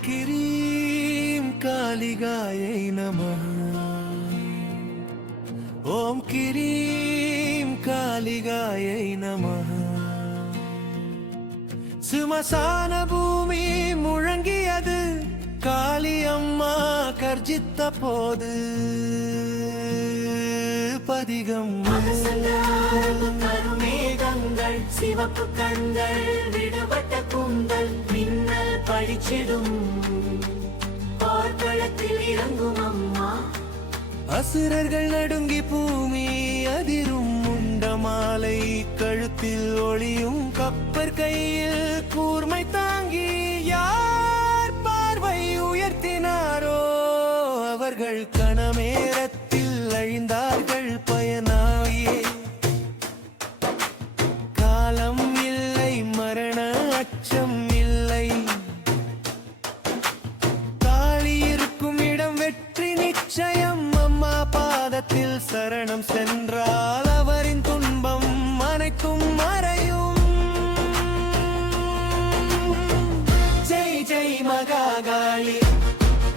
Cream காளிகாயை நமः ஓம் cream காளிகாயை நமः சுமசான பூமி முழங்கியது காளி அம்மா கர்ஜித்த போது பதிகம் கருமேகங்கள் சிவப்பு கண்கள் விடுபட்ட கூந்தல் மின்னல் பழிச்சிடும் போர்க்களத்தில் இறங்கும் அம்மா அசுரர்கள் நடுங்கி பூமி அதிரும் முண்ட மாலை கழுத்தில் ஒளியும் கப்பர் கையில் கூர்மை தாங்கி யார் பார்வை உயர்த்தினாரோ அவர்கள் கணமேரத்தில் அழிந்தார்கள் பயனாயே காலம் இல்லை மரண அச்சம் இல்லை காளி இருக்கும் இடம் வெற்றி நிச்சயம் அம்மா பாதத்தில் சரணம் சென்றால் அவரின் துன்பம் அனைத்தும் மறையும் ஜெய் ஜெய் மகாகாளி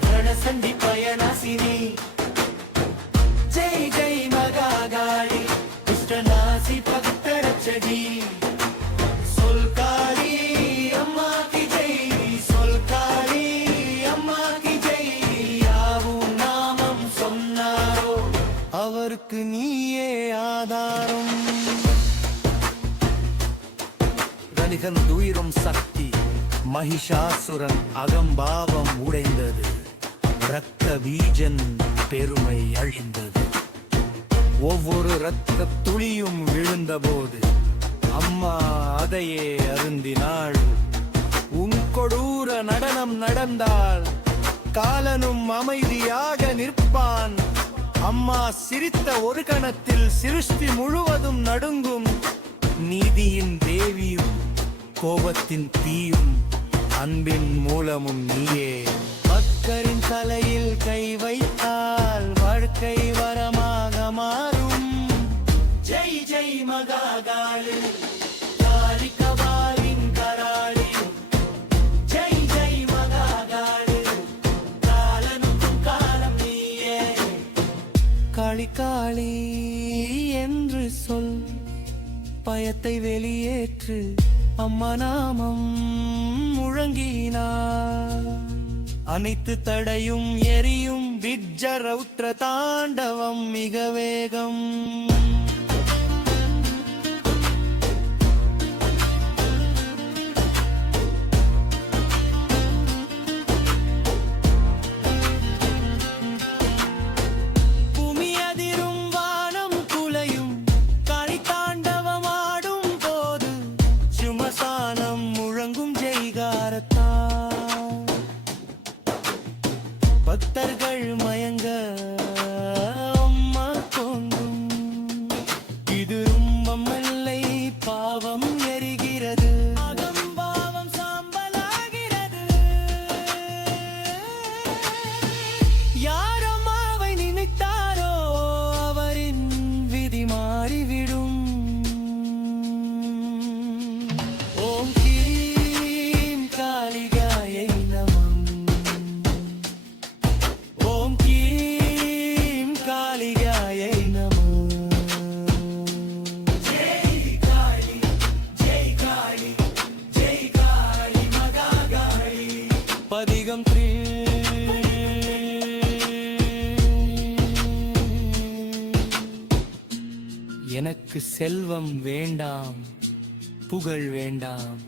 ரணசண்டி பயனாசினி ஜெய் ஜெய் மகாகாளி துஷ்டநாசி பக்தரட்சகி சொல் காளி அம்மா கி ஜெய் சொல் காளி அம்மா கி ஜெய் யாவும் நாமம் சொன்னாரோ அவருக்கு நீயே ஆதாரம் ரணிகன் துயிரும் சக்தி மகிஷாசுரன் அகம்பாவம் உடைந்தது இரத்த பீஜன் பெருமை அழிந்தது ஒவ்வொரு இரத்த துளியும் விழுந்தபோது அம்மா அதையே அருந்தினாள் உன் கொடூர நடனம் நடந்தால் காலனும் அமைதியாக நிற்பான் அம்மா சிரித்த ஒரு கணத்தில் சிருஷ்டி முழுவதும் நடுங்கும் நீதியின் தேவியும் கோபத்தின் தீயும் அன்பின் மூலமும் நீயே பக்தரின் தலையில் கை வைத்தால் வாழ்க்கை வரமாக மாறும் ஜெய் ஜெய் மகாகாளி காளி கபாலின் கராளி ஜெய் ஜெய் மகாகாளி காலனுக்கும் காலம் நீயே காளி காளி என்று சொல் பயத்தை வெளியேற்று அம்மா நாமம் முழங்கினார் அனைத்து தடையும் எரியும் விஜ்ஜரௌத்ர தாண்டவம் மிக வேகம் பூமி அதிரும் வானம் குலையும் காளி தாண்டவமாடும் போது சுமசானம் முழங்கும் ஜெய்காரத்தா பக்தர்கள் மயங்க அம்மா தோன்றும் இது ரொம்பமில்லை பாவம் எரிகிறது அகம்பாவம் சாம்பலாகிறது யார் அம்மாவை நினைத்தாரோ அவரின் விதி மாறிவிடும் ஓம் கிரீம் காளிகாயை நமः ஓம் கிரீம் காளிகாயை நமः ஜெய் காளி ஜெய் காளி ஜெய் காளி மகாகாளி பதிகம் 3 எனக்கு செல்வம் வேண்டாம் புகழ் வேண்டாம்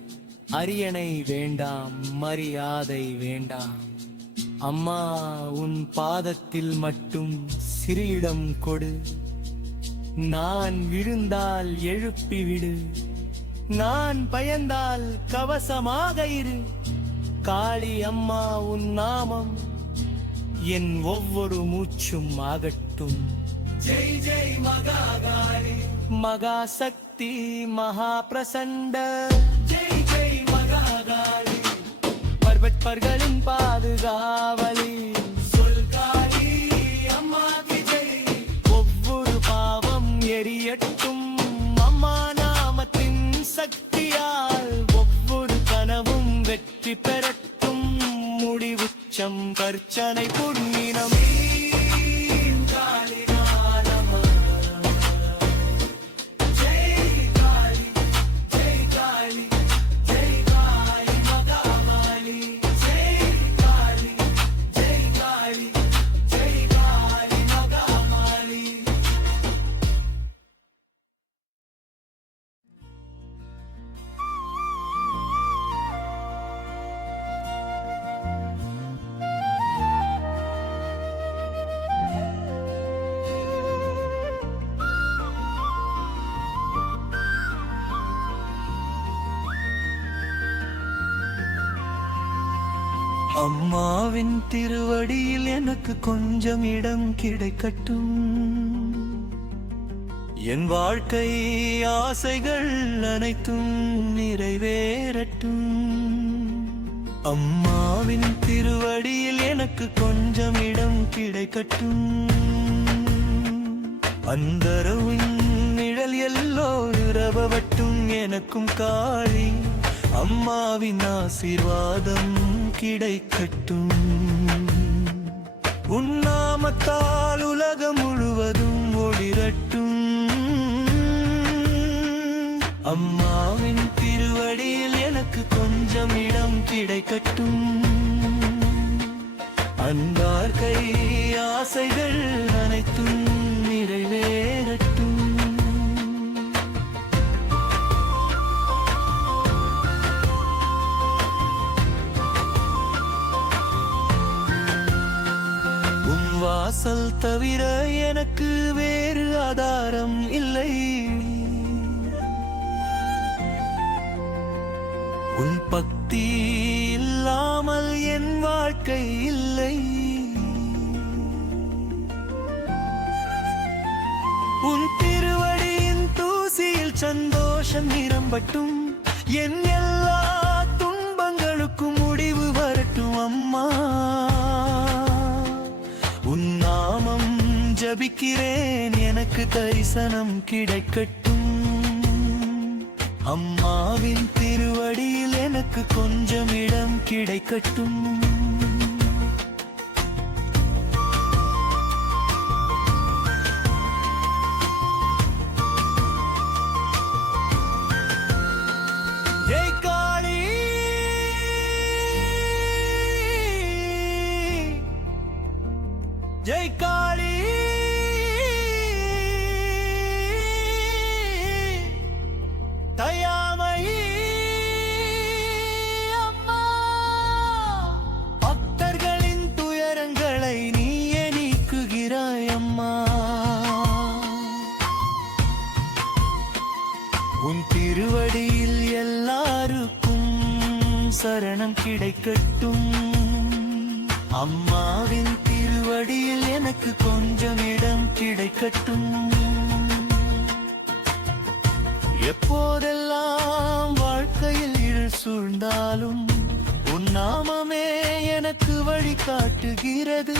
அரியணை வேண்டாம் மரியாதை வேண்டாம் அம்மா உன் பாதத்தில் மட்டும் சிறு இடம் கொடு நான் விழுந்தால் எழுப்பிவிடு நான் பயந்தால் கவசமாக இரு காளி அம்மா உன் நாமம் என் ஒவ்வொரு மூச்சும் ஆகட்டும் ஜெய் ஜெய் மகாகாளி மகாசக்தி மகா பிரசண்ட ஜெய் ஜெய் மகாகாளி பர்வத்பர்களின் பாதுகாவலி சொல் காளி அம்மா கி ஜெய் ஒவ்வொரு பாவம் எரியட்டும் அம்மா நாமத்தின் சக்தியால் ஒவ்வொரு கனவும் வெற்றி பெறட்டும் முடி அர்ச்சனை புண்ணினம் அம்மாவின் திருவடியில் எனக்கு கொஞ்சம் இடம் கிடைக்கட்டும். என் வாழ்க்கை ஆசைகள் அனைத்தும் நிறைவேறட்டும். அம்மாவின் திருவடியில் எனக்கு கொஞ்சம் இடம் கிடைக்கட்டும். அந்தரவின் நிழல் எல்லோருவட்டும் எனக்கும் காளி அம்மாவின் ஆசீர்வாதம் கிடைக்கட்டும். உன் நாமத்தால் உலகம் முழுவதும் ஒளிரட்டும். அம்மாவின் திருவடியில் எனக்கு கொஞ்சம் இடம் கிடைக்கட்டும். அன்பார்க்கை ஆசைகள் அனைத்தும் நிறைவேறட்டும். வாசல் தவிர எனக்கு வேறு ஆதாரம் இல்லை. உன் பக்தி இல்லாமல் என் வாழ்க்கை இல்லை. உன் திருவடியின் தூசியில் சந்தோஷம் நிரம்பட்டும். என் எல்லா துன்பங்களுக்கும் முடிவு வரட்டும். அம்மா உன் நாமம் ஜபிக்கிறேன், எனக்கு தரிசனம் கிடைக்கட்டும். அம்மாவின் திருவடியில் எனக்கு கொஞ்சம் இடம் கிடைக்கட்டும். ஜெய் காளி, ஜெய் காளி, தயாமயி அம்மா. பக்தர்களின் துயரங்களை நீயே நீக்குகிறாய் அம்மா. உன் திருவடியில் எல்லாருக்கும் சரணம் கிடைக்கட்டும். அம்மாவின் திருவடியில் எனக்கு கொஞ்சம் இடம் கிடைக்கட்டும். எப்போதெல்லாம் வாழ்க்கையில் இருள் சூழ்ந்தாலும் உன் நாமமே எனக்கு வழி காட்டுகிறது.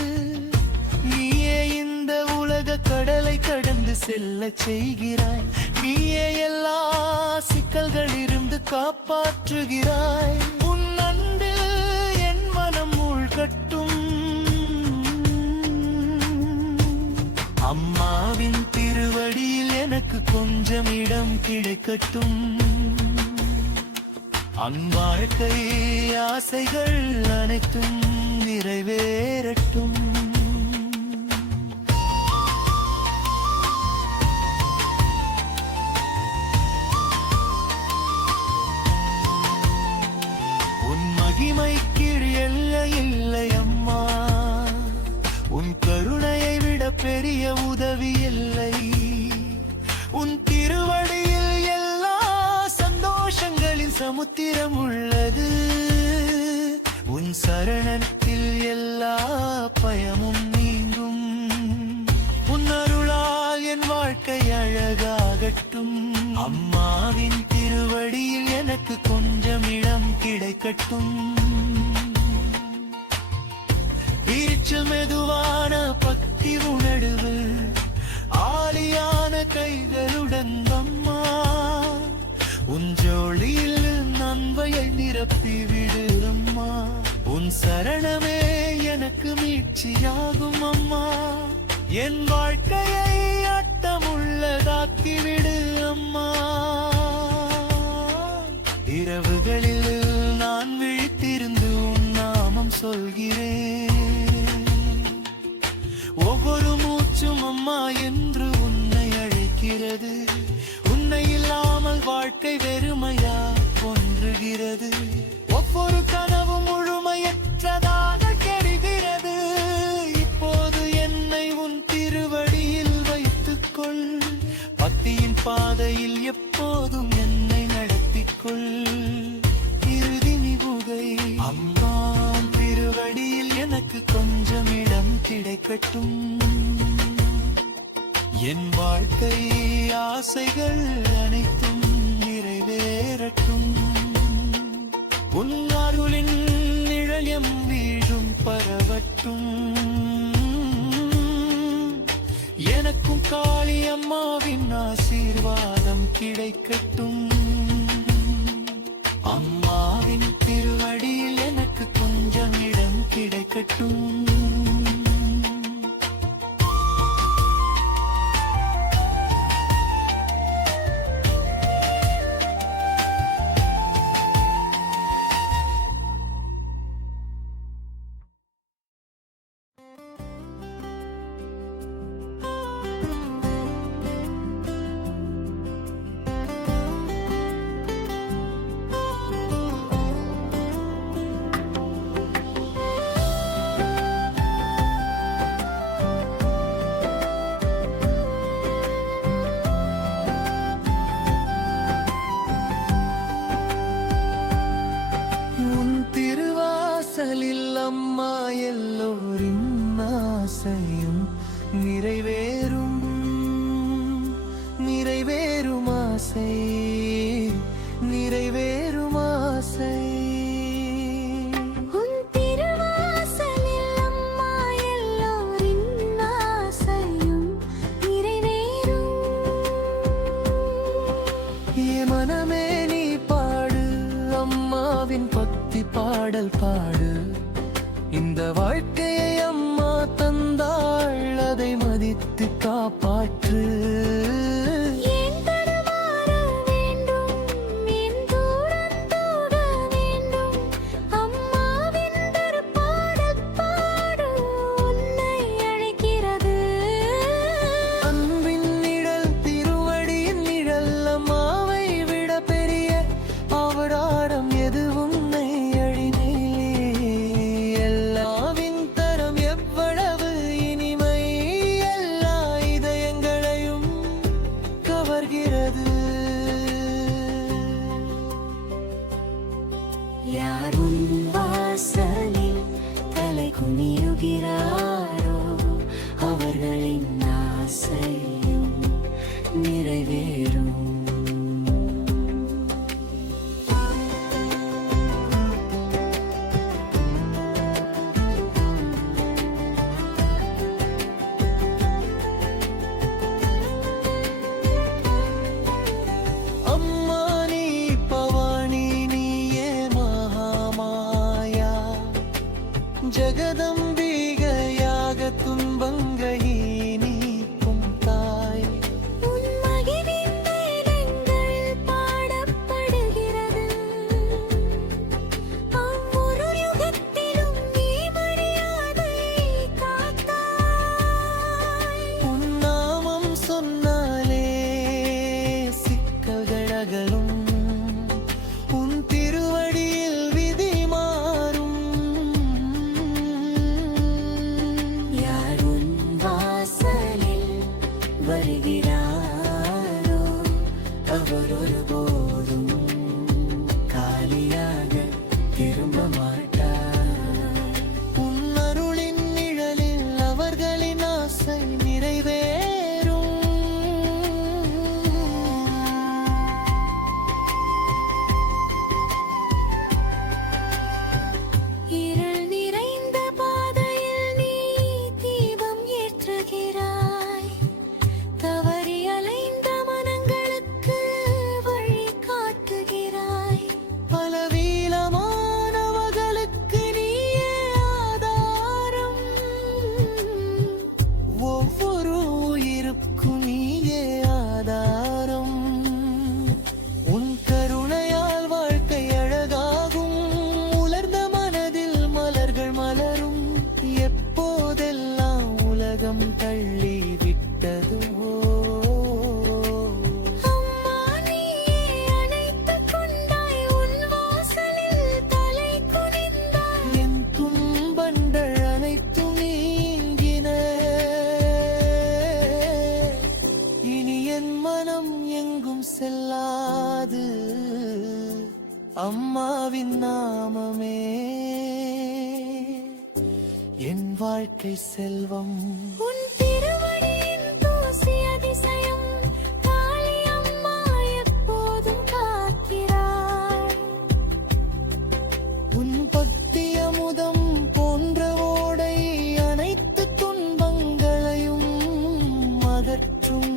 நீயே இந்த உலக கடலை கடந்து செல்ல செய்கிறாய். நீயே எல்லா சிக்கல்களிலிருந்து காப்பாற்றுகிறாய். உன் அன்பு என் மனம் மூழ்கட்டும். அம்மாவின் திருவடியில் எனக்கு கொஞ்சம் இடம் கிடைக்கட்டும். அன்பாழ்க்கை ஆசைகள் அனைத்தும் நிறைவேறட்டும். உன் மகிமைக்கு எல்லை இல்லை அம்மா. உன் கருணையை விட பெரிய உதவி இல்லை. உன் திருவடியில் எல்லா சந்தோஷங்களின் சமுத்திரம் உள்ளது. உன் சரணத்தில் எல்லா பயமும் நீங்கும். உன் அருளால் என் வாழ்க்கை அழகாகட்டும். அம்மாவின் திருவடியில் எனக்கு கொஞ்சம் இடம் கிடைக்கட்டும். வீச்சில் மெதுவான பக்தி உணர்வு, ஆலியான கைகளுடன் அம்மா. உன் ஜோளியில் நன்மையை நிரப்பி விடு அம்மா. உன் சரணமே எனக்கு வெற்றியாகும் அம்மா. என் வாழ்க்கையை அட்டமுள்ளதாக்கிவிடு அம்மா. இரவுகளில் நான் விழித்திருந்து உன் நாமம் சொல்கிறேன். ஒவ்வொரு மூச்சும் அம்மா என்று உன்னை அழைக்கிறது. உன்னை இல்லாமல் வாழ்க்கை வெறுமையா ஒன்றுகிறது. ஒவ்வொரு கனவும் முழுமையற்றதாக கெடுகிறது. இப்போது என்னை உன் திருவடியில் வைத்துக்கொள். பக்தியின் பாதையில் எப்போதும் என்னை நடத்திக்கொள். இறுதி நிபுகை அம்மா திருவடியில் எனக்கு கொஞ்சம் இடம் கிடைக்கட்டும். என் வாழ்க்கை ஆசைகள் அனைத்தும் நிறைவேறட்டும். உன் அருளின் நிழல் வீழும் பரவட்டும். எனக்கும் காளி அம்மாவின் ஆசீர்வாதம் கிடைக்கட்டும். அம்மாவின் திருவடியில் எனக்கு கொஞ்சம் இடம் கிடைக்கட்டும். அம்மா எல்லோரின் ஆசையும் நிறைவேறும். நிறைவேறும் ஆசை, நிறைவேறும் ஆசை. மனமே நீ பாடு, அம்மாவின் பக்தி பாடல் பாடு. இந்த வாழ்க்கையை அம்மா தந்தாள், அதை மதித்து காப்பாற்று. யாரும் வாசலில் தலை குனியுகிறாரோ அவர்களின் ஆசையும் நிறைவேறும். ஜெகதம்பிகையாக துன்பங்களை நீக்கும் தாய். உன் மகிமையின் வேதங்கள் பாடப்படுகிறது. ஒவ்வொரு யுகத்திலும் நீ மரியாதை காத்தாய். உன் நாமம் சொன்னாலே சிக்கல்கள் அகலும். உன் திருவடியில் விதி மாறும். வருகிறாரோ அவர் ஒருபோதும் காலியாக திரும்ப மாட்டார். உன் அருளின் நிழலில் அவர்களின் ஆசை நிறைவேறும். இருள் நிறைந்த பாதையில் நீ தீபம் ஏற்றுகிறாய். தவறி அலைந்த மனங்களுக்கு வழி காட்டு. மாறாது அம்மாவின் நாமமே என் வாழ்க்கை செல்வம். உன் திருவடியின் தூசி அதிசயம் காளி அம்மா எப்போதும் காக்கிறாய். உன் பக்தி அமுதம் போன்ற ஓடை அனைத்து துன்பங்களையும் அகற்றும்.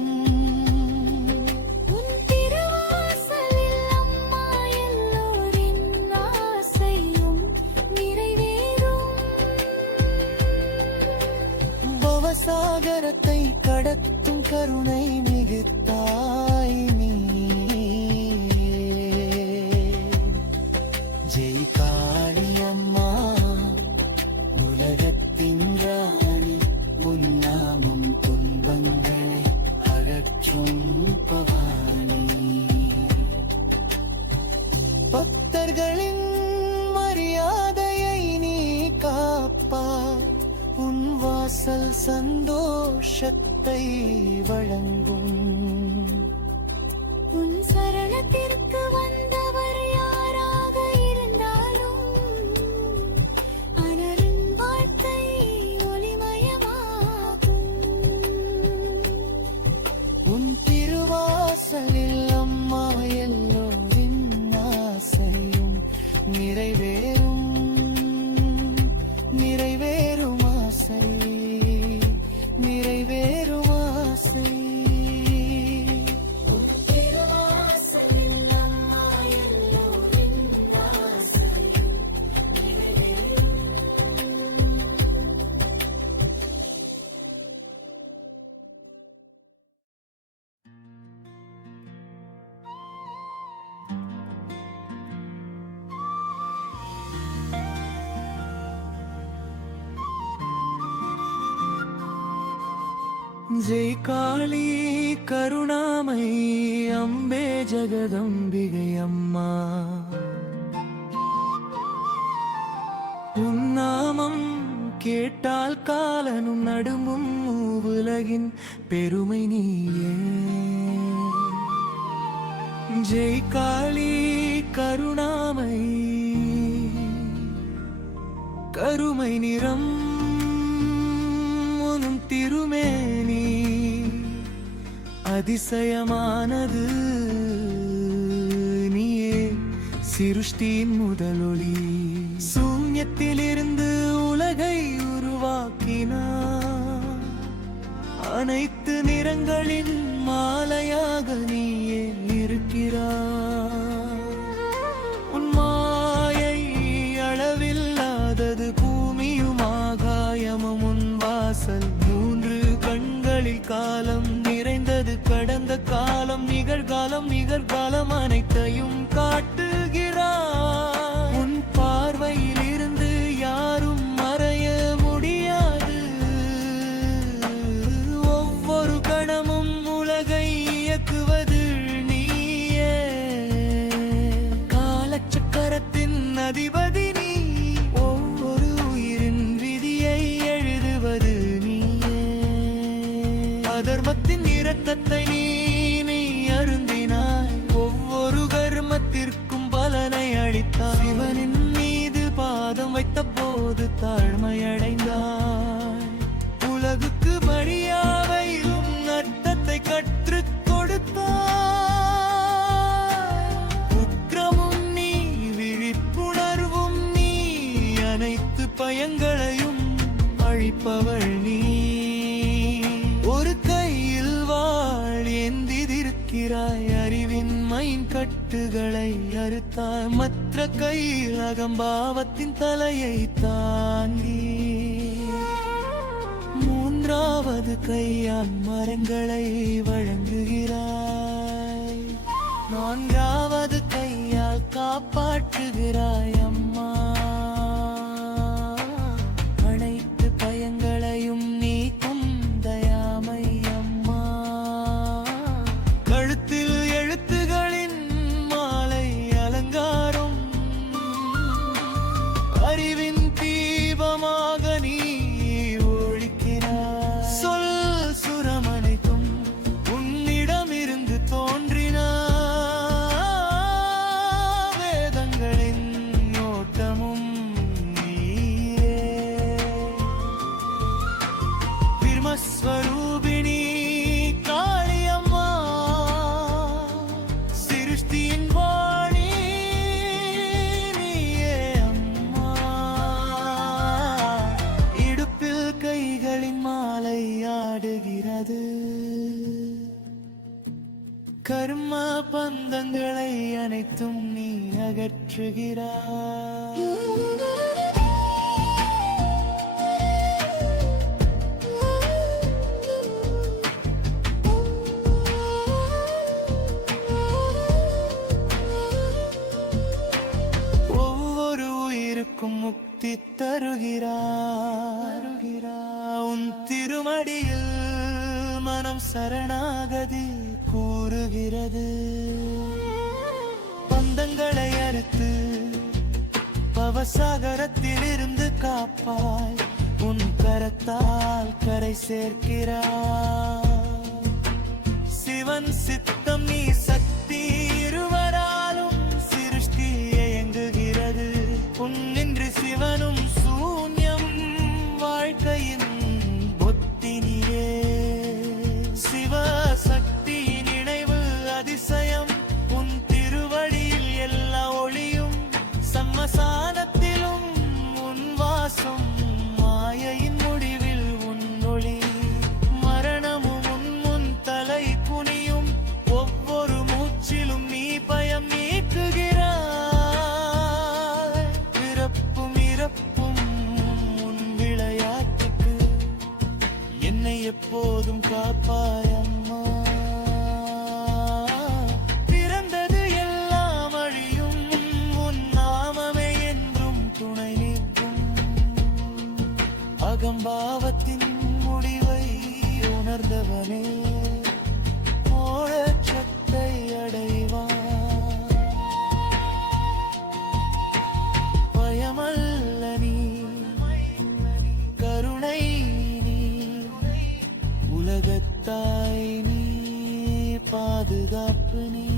உன் திருவாசலில் அம்மா எல்லோரின் ஆசையும் நிறைவேறும். பவசாகரத்தை கடத்தும் கருணை மிகுத்தாய் நீ. ஜெய் காளி அம்மா உலகத்தின் ராணி, உன் நாமம் துன்பங்களை அகற்றும் பவானி. பக்தர்களின் மரியாதையை நீ காப்பாய், உன் வாசல் சந்தோஷத்தை வழங்கும். உன் சரணத்திற்கு வந்தவர் யாராக இருந்தாலும் அனரின் வாழ்க்கை ஒளிமயமாகும். உன் திருவாசலில் அம்மா எல்லோரின் ஆசையும் நிறைவேறும். நிறைவேறும் ஆசை, நிறைவேறும் ஆசை. திருவாசலில் அம்மா எல்லோரின் ஆசையும் நிறைவேறும். ஜெய் காளி கருணாமை அம்பே ஜெகதம்பிகை அம்மா, உன் நாமம் கேட்டால் காலனும் நடுமும் உலகின் பெருமை நீயே. ஜெய் காளி கருணாமை கருமை நிறம் உன் திருமேனி அதிசயமானது. நீயே சிருஷ்டியின் முதலொளி, சூன்யத்திலிருந்து உலகை உருவாக்கினார். அனைத்து நிறங்களின் மாலையாக நீயே இருக்கிறார். உன் மாயை அளவில்லாதது, பூமியும் ஆகாயமும் உன் வாசல். 3 கண்களில் காலம் நிறைந்தது, கடந்த காலம் நிகழ்காலம் நிகழ்காலம் அனைத்தையும் காட்டுகிறார். உன் பார்வையில் இருந்து யாரும் மறைய முடியாது. ஒவ்வொரு கணமும் உலகை இயக்குவது நீயே. காலச்சக்கரத்தின் அதிபதி நீ, ஒவ்வொரு உயிரின் விதியை எழுதுவது நீயே. அதர்மத்தின் இரத்தத்தை நீ அருந்தினாய், ஒவ்வொரு கர்மத்திற்கும் பலனை அளித்தாய். சிவனின் மீது பாதம் வைத்த போது தாழ்மையடைந்தாய். உலகுக்கு மரியாதையும் அர்த்தத்தை கற்றுக் கொடுத்தாய். உக்கிரமும் நீ, விழிப்புணர்வும் நீ, அனைத்து பயங்களையும் அழிப்பவள் நீ. ஒரு கையில் வாழ் ஏந்திருக்கிறாய், அறிவின் மைன் கட்டுகளை அறுத்தாய். மற்ற கையில் அகம்பாவத்தின் தலையை தாங்கி, 3வது கையால் மரங்களை வழங்குகிறாய். 4வது கையால் காப்பாற்றுகிறாய் அம்மா. அனைத்து பயங்களையும் நீக்கும் தயாமை அம்மா. கழுத்தில் எழுத்துகளின் மாலை அலங்காரம், அறிவின் தீபமாக நீ ஒழிக்கிறாய். சொல் சுரமனைத்தும் உன்னிடமிருந்து தோன்றினாய். என் வாணி நீயே அம்மா. இடுப்பில் கைகளின் மாலை ஆடுகிறது, கர்ம பந்தங்களை அனைத்தும் நீ அகற்றுகிறாய். ஒவ்வொரு உயிருக்கும் முக்தி தருகிறாய். உன் திருமடியில் மனம் சரணாகதி கூறுகிறது. பந்தங்களை அறுத்து பவசாகரத்தில் இருந்து காப்பாய், உன் கரத்தால் கரை சேர்க்கிறாய். சிவன் சித்தம் நீ சக்தி, இருவராலும் சிருஷ்டி இயங்குகிறது. உன்னின்றி சிவனும் சூன்யம், வாழ்க்கையின் பொத்தினியே. சிவசக்தியின் நினைவு அதிசயம், உன் திருவடியில் எல்லா ஒளியும். சம்மசானத்திலும் உன் வாசம், மாயையின் முடிவில் உன் ஒளி. மரணமும் உன் முன் தலை குனியும், ஒவ்வொரு மூச்சிலும் நீ பயம் நீக்குகிறாய். பிறப்பும் இறப்பும் உன் விளையாட்டுக்கு, என்னை எப்போதும் காப்பாய் அம்மா. பிறந்தது எல்லாம் அழியும், உன் நாமமே என்றும் துணை நிற்கும். அகம்பாவத்தின் முடிவை உணர்ந்தவனே மோட்சத்தை அடைவான். பயமல்ல நீ, கருணை நீ, உலகத்தாய் நீ, பாதுகாப்பு நீ.